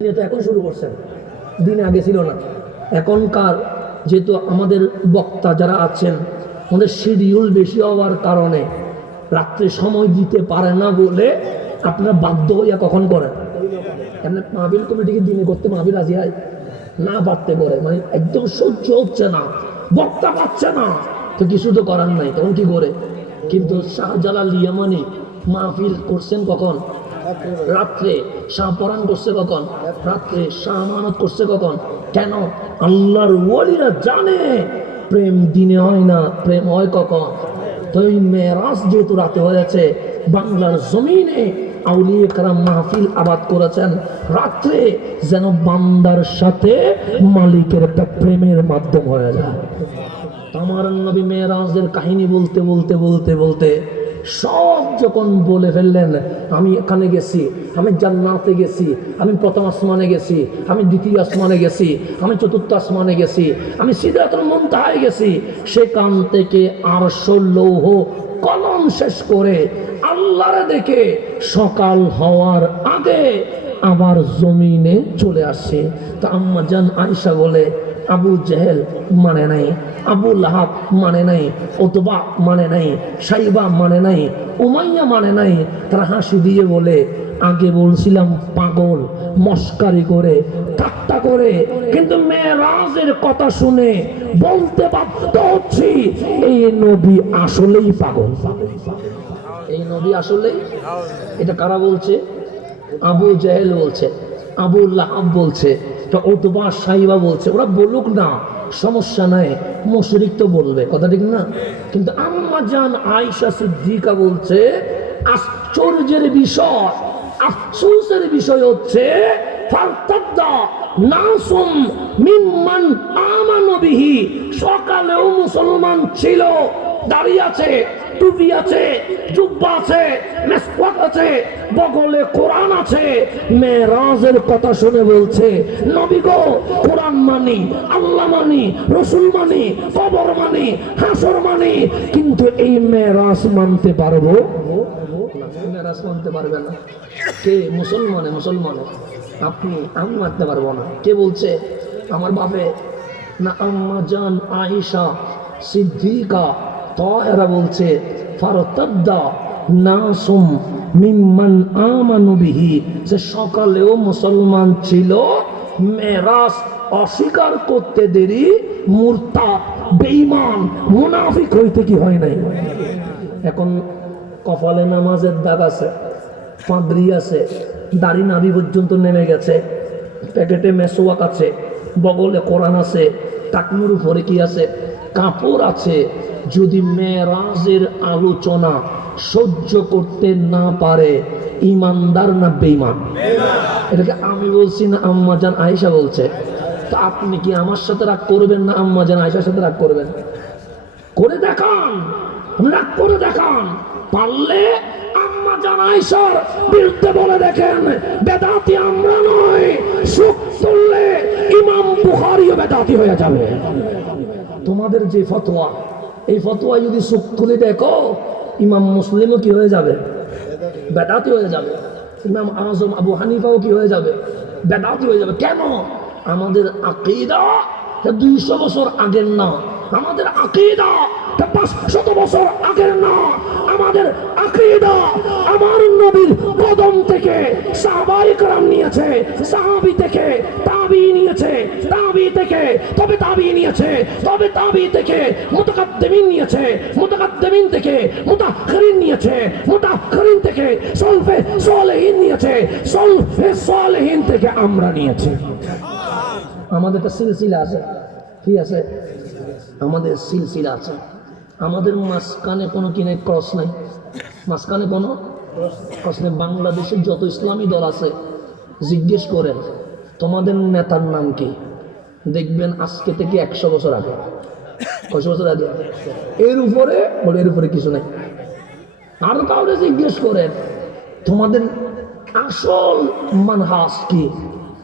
তো এখন শুরু করছেন। দিন আগে ছিল না। এখনকার যেহেতু আমাদের বক্তা যারা আছেন, আমাদের শিডিউল বেশি হওয়ার কারণে রাত্রে সময় দিতে পারে না বলে আপনারা বাধ্য হইয়া কখন করেন? এমনি মাহবিল কমিটিকে দিনে করতে মাহবিল রাজি হয়? না পারতে করে মানে একদম সহ্য হচ্ছে না। বক্তা পাচ্ছে না। তো কিছু তো করার নাই, তখন কি করে? কিন্তু শাহজালাল ইয়ামানি মাহফিল করছেন কখন? রাত্রে শাহ পরাণ করছে কখন? রাত্রে শাহ আমানত করছে কখন? কেন? আল্লাহর ওলিরা জানে। প্রেম দিনে হয় না, প্রেম হয় কখন? তো মেরাজ যেহেতু রাতে হয়েছে বাংলার জমিনে আউলিয়ে কারাম মাহফিল আবাদ করেছেন। রাত্রে যেন বান্দার সাথে মালিকের একটা প্রেমের মাধ্যম হয়ে যায়। আমার নবী মেয়েরাজের কাহিনী বলতে বলতে বলতে বলতে সব যখন বলে ফেললেন, আমি এখানে গেছি, আমি জান্নাতে গেছি, আমি প্রথম আসমানে গেছি, আমি দ্বিতীয় আসমানে গেছি, আমি চতুর্থ আসমানে গেছি, আমি সিদ্ধাতুল মুনতাহায় গেছি, সেখান থেকে আরশো লৌহ কলম শেষ করে আল্লাহরে দেখে সকাল হওয়ার আগে আবার জমিনে চলে আসছে তা আম্মা জান আয়সা বলে আবু জেহেল মানে নাই, আবু লাহাব মানে নাই ওতবা মানে নাই, সাইবা মানে নাই, উমাইয়া মানে নাই। তারা হাসি দিয়ে বলে, আগে বলছিলাম পাগল, মস্কারি করে, ঠাট্টা করে, কিন্তু মেয়েরাজের কথা শুনে বলতে বাধ্য হচ্ছি, এই নবী আসলেই পাগল। এই নবী আসলেই? এটা কারা বলছে? আবু জাহেল বলছে, আবু লাহাব বলছে। তো ওতবা সাইবা বলছে, ওরা বলুক না, সমস্যা নাই, মুশরিক তো বলবে, কথা ঠিক না? কিন্তু আম্মা জান আয়েশা সিদ্দিকা বলছে, আশ্চর্যের বিষয়, আফসোসের বিষয় হচ্ছে সকালেও মুসলমান ছিল, দাঁড়িয়ে আছে টুপি আছে, জুব্বা আছে, মেসওয়াক আছে, বগলে কোরআন আছে। মেরাজের কথা শুনে বলছে, নবী গো, কোরআন মানি, আল্লাহ মানি, রসুল মানি, কবর মানি, হাসর মানি। কিন্তু এই মেরাজ মানতে পারব? মেরাজ মানতে পারবে না। কে? মুসলমানে মুসলমানে। আপনি আমি মানতে পারব না। কে বলছে? আমার বাপে? না, আম্মা জান, আয়েশা, সিদ্দিকা তো এরা বলছে, ফারতাদ্দা নাসুম মিম্মান আমানু বিহি। সে সকালেও মুসলমান ছিল মেরাজ অস্বীকার করতে দেরি, মূর্তা, বেঈমান, মুনাফিক হইতে কি হয় নাই? এখন কপালে নামাজের দাগ আছে, পাদ্রি আছে, দাড়ি নাভি পর্যন্ত নেমে গেছে, প্যাকেটে মেসোয়াক আছে, বগলে কোরআন আছে, টাকনুর উপরে কি আছে? কাপড় আছে, যদি মেয়েরাজের আলোচনা সহ্য করতে না পারে, ইমানদার না বেইমান এটাকে আমি বলছি না আম্মাজান আয়েশা বলছে। তা আপনি কি আমার সাথে রাগ করবেন না আম্মাজান আয়েশার সাথে রাগ করবেন? করে দেখান রাগ করে দেখান। পারলে আম্মা জানাইশার বিরুদ্ধে বলে দেখেন, বেদাতি আমরা নয়, সুখ তুললে ইমাম বুখারিও বেদাতি হয়ে যাবে। তোমাদের যে ফতোয়া, এই ফতোয়া যদি সুখ তুলে দেখো, ইমাম মুসলিমও কি হয়ে যাবে? বেদাতি হয়ে যাবে। ইমাম আজম আবু হানিফাও কি হয়ে যাবে? বেদাতি হয়ে যাবে। কেন? আমাদের আকিদা দুইশো বছর আগের না। আমাদের আকিদা পাঁচশত বছর আগের না। আমাদের আকিদা আমার নবীর কদম থেকে সাহাবাই কারাম নিয়েছে, সাহাবি থেকে তাবি নিয়েছে, তাবি থেকে, তবে তাবি নিয়েছে, তবে তাবি থেকে মুতাকাদ্দিমিন নিয়েছে, মুতাকাদ্দিমিন থেকে মুতাখিরিন নিয়েছে মুতাখিরিন থেকে সলফে সলেহীন নিয়েছে সলফে সলেহীন থেকে আমরা নিয়েছি। আমাদের একটা সিলসিলা আছে, কি আছে? আমাদের সিলসিলা আছে। আমাদের মাঝখানে কোনো কিনে ক্রস নাই। মাঝখানে কোনো ক্রস নেই। বাংলাদেশের যত ইসলামী দল আছে, জিজ্ঞেস করেন তোমাদের নেতার নাম কি? দেখবেন আজকে থেকে একশো বছর আগে। কয়শো বছর আগে? এর উপরে, বলে এর উপরে কিছু নেই। আর কাউকে জিজ্ঞেস করেন তোমাদের আসল মানহাস কি?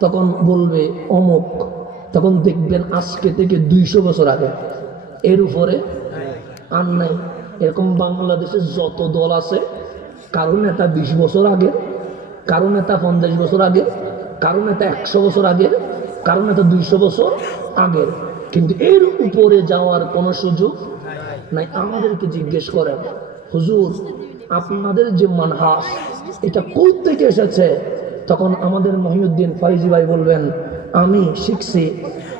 তখন বলবে, অমুক তখন দেখবেন আজকে থেকে দুইশো বছর আগে। এর উপরে আর নাই। এরকম বাংলাদেশে যত দল আছে, কারও নেতা বিশ বছর আগে, কারও নেতা পঞ্চাশ বছর আগে কারণ এটা একশো বছর আগের কারণ এটা দুইশো বছর আগের কিন্তু এর উপরে যাওয়ার কোনো সুযোগ নাই। আমাদেরকে জিজ্ঞেস করেন, হুজুর, আপনাদের যে মানহাস, এটা কোথ থেকে এসেছে? তখন আমাদের মহিউদ্দিন ফাইজি ভাই বলবেন আমি শিখছি,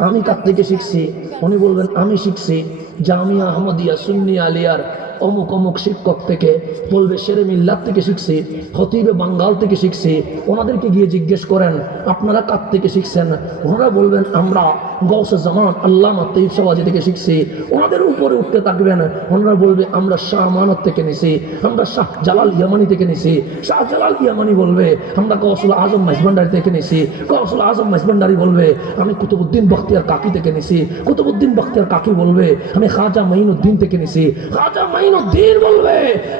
আমি কার থেকে শিখছি। উনি বলবেন, আমি শিখছি। জামিয়া আহমদিয়া সুন্নি আলিয়ার অমুক অমুক শিক্ষক থেকে বলবে সেরে মিল্লার থেকে শিখছি হতিবে বাঙ্গাল থেকে শিখছি। ওনাদেরকে গিয়ে জিজ্ঞেস করেন, আপনারা কার থেকে শিখছেন? ওনারা বলবেন, আমরা গৌসে জামান আল্লাহ তৈব সবাজি থেকে শিখছি। ওনাদের উপরে উঠতে থাকবেন। ওনারা বলবে, আমরা শাহ আমানত থেকে নিছি, আমরা শাহ জালাল ইয়ামানি থেকে নিছি। শাহ জালাল ইয়ামানি বলবে, আমরা কৌসুল আজম মাইজভান্ডারি থেকে নিছি। কৌসুল আজম মাইজভান্ডারি বলবে, আমি কুতুবুদ্দিন বখতিয়ার কাকি থেকে নিছি। কুতুবুদ্দিন বখতিয়ার কাকি বলবে, আমি খাজা মাইনুদ্দিন থেকে নিছি। খাজা মাইনুদ্দিন বলবে,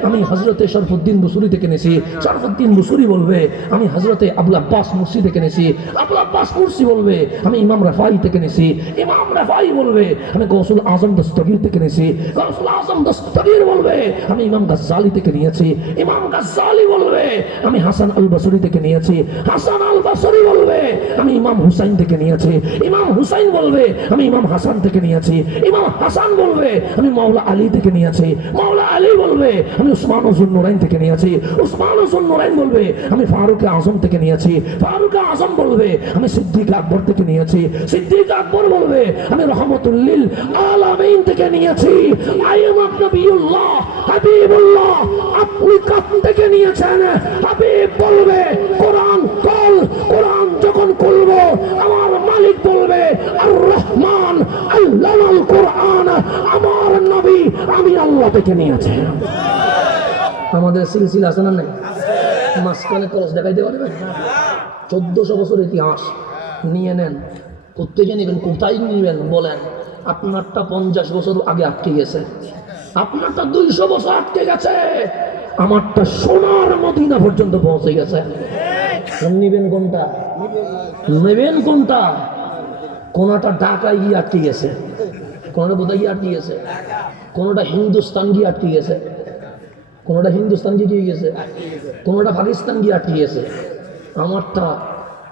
আমি হজরতে শরফুদ্দিন বুসুরি থেকে নিছি। শরফুদ্দিন বুসুরি বলবে, আমি হজরতে আবুল আব্বাস মুর্সি থেকে নিছি। আবুল আব্বাস মুর্সি বলবে, আমি ইমাম রাফাই থেকে নিছি ইমাম রাফাই বলবে, আমি গৌসুল আজম দস্তগীর থেকে নিছি গৌসুল আজম দস্তগীর বলবে, আমি ইমাম গাজ্জালি থেকে নিয়েছি। ইমাম গাজ্জালি বলবে, আমি হাসান আল বসরি থেকে নিয়েছি। হাসান আল বসরি বলবে, আমি ইমাম হুসাইন থেকে নিয়েছি। ইমাম হুসাইন বলবে, আমি ইমাম হাসান থেকে নিয়েছি। ইমাম হাসান বলবে, আমি মাওলা আলী থেকে নিয়েছি। মাওলা আলী বলবে, আমি উসমান ওজুন নুরাইন থেকে নিয়েছি। উসমান ওজুন নুরাইন বলবে, আমি ফারুক আজম থেকে নিয়েছি। ফারুক আজম বলবে, আমি সিদ্দিক আকবর থেকে নিয়েছি। সিদ্দিক আকবর বলবে, আমি রহমতুল্লিল আলামিন থেকে নিয়েছি। আই এম নবিউল্লাহ, হাবিবুল্লাহ, আপনি কাপ থেকে নিয়েছেন। হাবিব আল্লাহ থেকে আমাদের সিলসিলা আছে না নাই? মাঝখানে কলস দেখাইতে পারবেন চোদ্দশো বছর ইতিহাস। নিয়ে নেন। কোথেকে নেবেন, কোথায় নেবেন বলেন? আপনারটা পঞ্চাশ বছর আগে আটকে গেছে। আপনারটা দুইশো বছর আটকে গেছে। আমারটা সোনার মদিনা পর্যন্ত পৌঁছে গেছে। নেবেন কোনটা? নেবেন কোনটা? কোনটা ঢাকায় গিয়ে আটকে গেছে? কোনটা কোথায় গিয়ে আটকে গেছে? কোনটা হিন্দুস্তান গিয়ে আটকে গেছে। কোনোটা হিন্দুস্তান গিয়ে গেছে। কোনোটা পাকিস্তান গিয়ে আটকে গেছে। আমারটা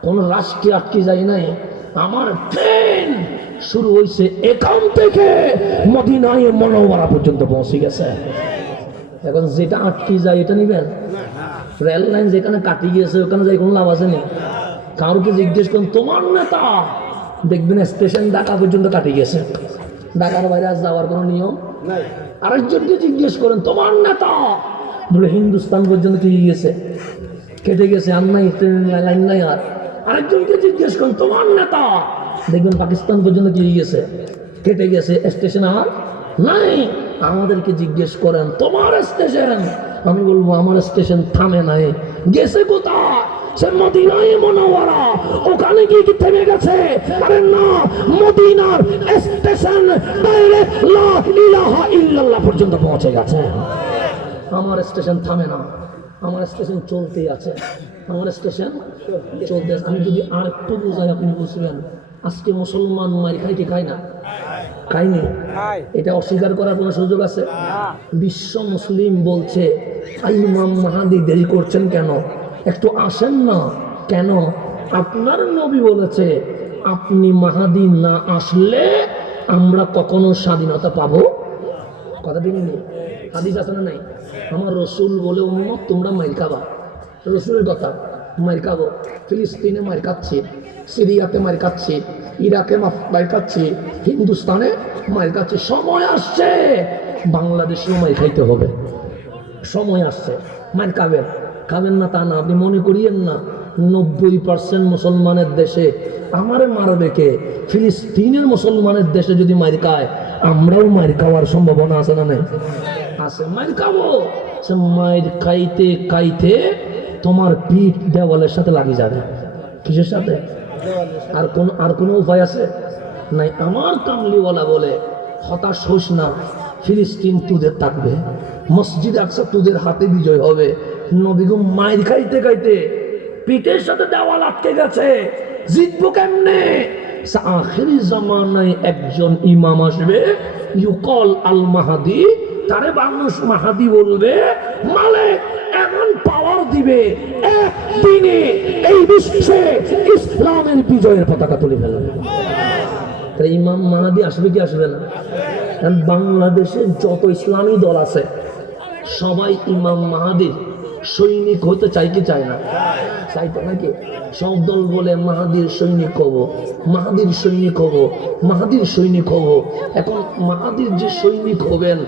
কোন রাষ্ট্রে আটকে যায় নাই। আমার ট্রেন শুরু হয়েছে এখান থেকে মদিনায় মনোবরা পর্যন্ত পৌঁছে গেছে। এখন যেটা আটকে যায় এটা নিবেন? রেল লাইন যেখানে কাটি গিয়েছে, ওখানে যাই কোনো লাভ আছে নি? কাউকে জিজ্ঞেস করুন, তোমার নেতা? দেখবেন স্টেশন ঢাকা পর্যন্ত কাটি গেছে। ঢাকার বাইরে আজ যাওয়ার কোনো নিয়ম আরেকজনকে জিজ্ঞেস করেন, তোমার নেতা? বলে, হিন্দুস্তান পর্যন্ত কি গেছে? কেটে গেছে, আর নাই, লাইন নাই আর। আরেকজনকে জিজ্ঞেস করেন, তোমার নেতা? দেখবেন পাকিস্তান পর্যন্ত কি গেছে? কেটে গেছে, স্টেশন আর নাই। আমাদেরকে জিজ্ঞেস করেন, তোমার স্টেশন? আমি বলব, আমার স্টেশন থামে নাই। গেছে কোথায়? সে মদিনায় মনোয়ারা ওখানে গিয়ে কি থেমে গেছে? আরে না মদিনার স্টেশন ডাইরেক্ট লা ইলাহা ইল্লাল্লাহ পর্যন্ত পৌঁছে গেছে। আমার স্টেশন থামে না আমার স্টেশন চলতেই আছে। আমার স্টেশন চলতে আছে। আমি যদি আর একটু বোঝাই আপনি বুঝবেন। আজকে মুসলমান মারি খাই কি খায় না? খায়নি? এটা অস্বীকার করার কোনো সুযোগ আছে? বিশ্ব মুসলিম বলছে ইমাম মাহাদি দেরি করছেন কেন? একটু আসেন না। কেন? আপনার নবী বলেছে, আপনি মাহাদি না আসলে আমরা কখনো স্বাধীনতা পাবো? কথা দিন হাদিস আছে না নাই? আমার রসুল বলে, উম্মত, তোমরা মাইর খাবা। রসুলের কথা মাইর খাব। ফিলিস্তিনে মাইর খাচ্ছে, সিরিয়াতে মাইর খাচ্ছে, ইরাকে মা- মাইর খাচ্ছে, হিন্দুস্তানে মাইর খাচ্ছে। সময় আসছে, বাংলাদেশেও মাইর খাইতে হবে। সময় আসছে মার খাবেন। খাবেন না তা না, আপনি মনে করিয়েন না, নব্বই পার্সেন্ট মুসলমানের দেশে আমারে মারবে কে? ফিলিস্তিনের মুসলমানের দেশে যদি মার খায়, আমরাও মার খাওয়ার সম্ভাবনা আছে না নাই? আছে মার খাব। সে মায়ের খাইতে খাইতে তোমার পিঠ দেওয়ালের সাথে লাগিয়ে যাবে। কিসের সাথে? আর কোন, আর কোনো উপায় আছে? নাই, আমার কামলিওয়ালা বলে, হতাশ হোস না, ফিলিস্তিন তুদের থাকবে মসজিদ আকসা তুদের হাতে বিজয় হবে। নবীগু মায়ের খাইতে খাইতে পিঠের সাথে দেওয়াল আটকে গেছে। জিতবো কেমনে? আখেরি জামানায় একজন ইমাম আসবে, ইউকল আল মাহাদি, তারে বাংলাদেশ মাহাদি বলবে মালিক এমন পাওয়ার দিবে, একদিনে এই বিশ্বে ইসলামের বিজয়ের পতাকা তুলে ফেলবে। তাহলে ইমাম মাহাদি আসবে কি আসবে না? কারণ বাংলাদেশে যত ইসলামী দল আছে, সবাই ইমাম মাহাদির সৈনিক হতে চাই কি চায় না? চাই তো নাকি? সব দল বলে মাহাদির সৈনিক হব। মাহাদির সৈনিক হব। মাহাদির সৈনিক হব। এখন মাহাদির যে সৈনিক হবেন,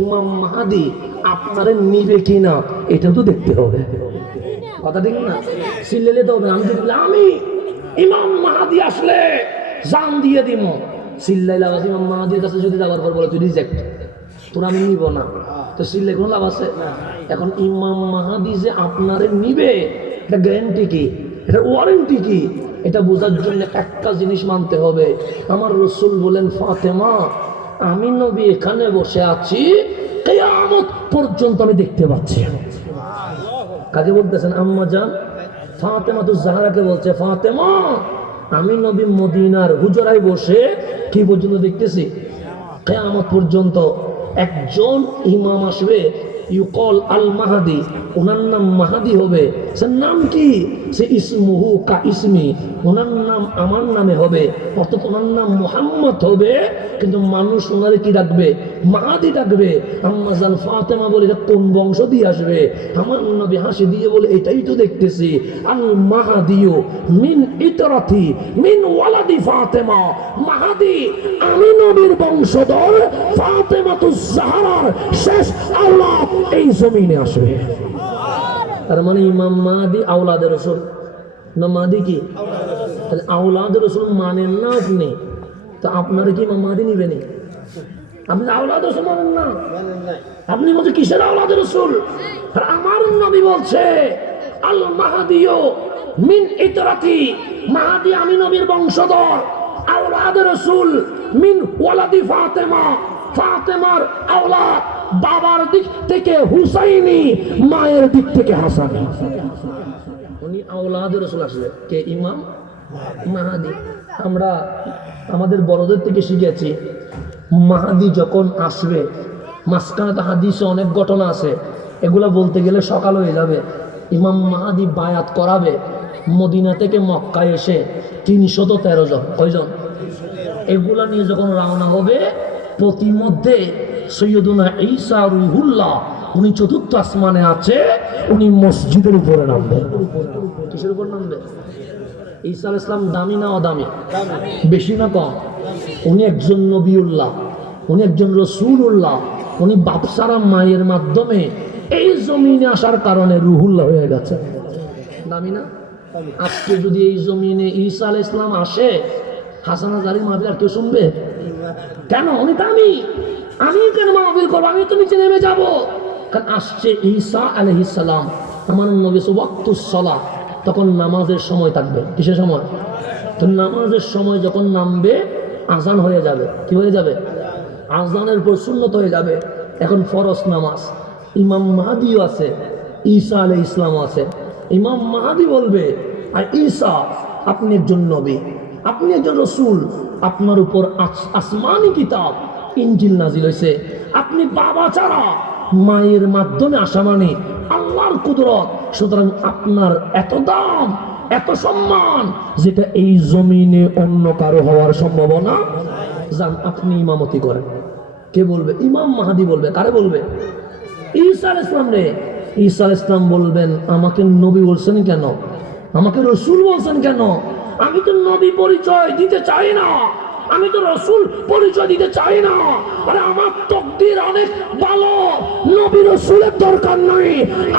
ইমাম মাহাদি আপনারে নিবে কিনা এটা তো দেখতে হবে। কথা ঠিক না? সিলেলে তো আমি আমি ইমাম মাহাদি আসলে জান দিয়ে দিব। সিল্লাইলা ইমাম মাহাদির কাছে যদি যাওয়ার পর বলে, তুই রিজেক্ট তোর আমি নিব না। তো সিল্লাই কোনো লাভ আছে? এখন ইমাম মাহাদি যে আপনারে নিবে, এটা গ্যারেন্টি কি? এটা ওয়ারেন্টি কি? এটা বোঝার জন্য একটা জিনিস মানতে হবে। আমার রসুল বলেন, ফাতেমা, আমি নবী এখানে বসে আছি, কেয়ামত পর্যন্ত আমি দেখতে পাচ্ছি। কাকে বলতেছেন? আম্মা জান, ফাতেমা তো জাহারাকে বলছে, ফাতেমা, আমি নবী মদিনার হুজরায় বসে কি পর্যন্ত দেখতেছি? কেয়ামত পর্যন্ত একজন ইমাম আসবে ইউকল আল মাহাদি। ওনার নাম মাহাদি হবে। সে নাম কি? সে ইসমুহু কা ইসমি। ওনার নাম আমার নামে হবে। অর্থাৎ ওনার নাম মোহাম্মদ হবে। কিন্তু মানুষ ওনারে কি ডাকবে? মাহাদি ডাকবে। আম্মাজান ফাতেমা বলে এটা কোন বংশ দিয়ে আসবে? আমার নবী হাসি দিয়ে বলে এটাই তো দেখতেছি। আল মাহাদিও মিন ইতরাথি মিন ওয়ালাদি ফাতেমা। মাহাদি আমি নবীর বংশধর ফাতেমা তো শেষ আওলাদ। এই জমিনে আসবে। তার মানে ইমাম মাহাদি আওলাদের রসুল। ইমাম মাহাদি কি? তাহলে আওলাদের রসুল মানেন না আপনি? তো আপনারা কি ইমাম মাহাদি নিবেনি আপনি আওলাদ রসুল মানেন না। আপনি বলছেন কিসের আওলাদ রসুল? আর আমার নবী বলছে, আল মাহাদিও মিন ইতরাতি। মাহাদি আমি নবীর বংশধর। আওলাদ রসুল মিন ওয়ালাদি ফাতেমা। ফাতেমার আওলাদ বাবার দিক থেকে হুসাইনি, মায়ের দিক থেকে হাসানি। উনি আওলাদ রসুল আসলে। কে? ইমাম? মাহাদি। আমরা আমাদের বড়দের থেকে শিখেছি, মাহাদি যখন আসবে, মাঝখানে তো হাদিসে অনেক ঘটনা আছে। এগুলো বলতে গেলে সকাল হয়ে যাবে। ইমাম মাহাদি বায়াত করাবে, মদিনা থেকে মক্কায় এসে তিনশত তেরো জন। কয়জন? এগুলা নিয়ে যখন রওনা হবে, প্রতিমধ্যে সৈয়দুনা ঈসা রুহুল্লাহ, উনি চতুর্থ আসমানে আছে, উনি মসজিদের উপরে নামবে। কিসের উপর নামবে? ঈসা ইসলাম দামি না অদামি? বেশি না কম? উনি একজন নবিউল্লাহ, উনি একজন রসুল্লাহ উনি বাপসারা মায়ের মাধ্যমে এই জমিনে আসার কারণে রুহুল্লাহ হয়ে গেছে। দামি না? আজকে যদি এই জমিনে ঈসা আলাইহিস ইসলাম আসে, হাসানা জারি মাহফিল আর কেউ শুনবে? কেন? উনি দামি। আমি কেন মাহফিল করব আমি তো নিচে নেমে যাব। কারণ আসছে ঈসা আলাইহিস সালাম, আমার নবী ওয়াক্তুসলা তখন নামাজের সময় থাকবে। কিসের সময়? তো নামাজের সময় যখন নামবে, আজান হয়ে যাবে। কি হয়ে যাবে? আজানের পর শূন্যত হয়ে যাবে। এখন ফরস নামাজ। ইমাম মাহাদিও আছে, ঈসা আলাই ইসলামও আছে। ইমাম মাহাদি বলবে, আর ঈসা, আপনি একজন নবী, আপনি একজন রসুল, আপনার উপর আস- আসমানি কিতাব ইঞ্জিল নাজিল হয়েছে। আপনি বাবা ছাড়া মায়ের মাধ্যমে আসা মানে আল্লাহর কুদরত। সুতরাং আপনার এত দাম, এত সম্মান, যেটা এই জমিনে অন্য কারও হওয়ার সম্ভাবনা। যান, আপনি ইমামতি করেন। কে বলবে? ইমাম মাহাদি বলবে। কারে বলবে? ঈসা ইসলাম রে। ঈসা ইসলাম বলবেন, আমাকে নবী বলছেন কেন? আমাকে রসুল বলছেন কেন? আমি তো নবী পরিচয় দিতে চাই না। আমি তো রসুল পরিচয় দিতে চাই না। আরে আমার তকদির অনেক ভালো। নবী রসুলের দরকার নাই।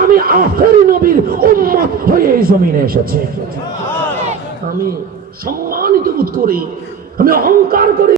আমি আখেরি নবীর উম্মত হয়ে এই জমিনে এসেছি। আমি সম্মানিত বোধ করি, আমি অহংকার করি।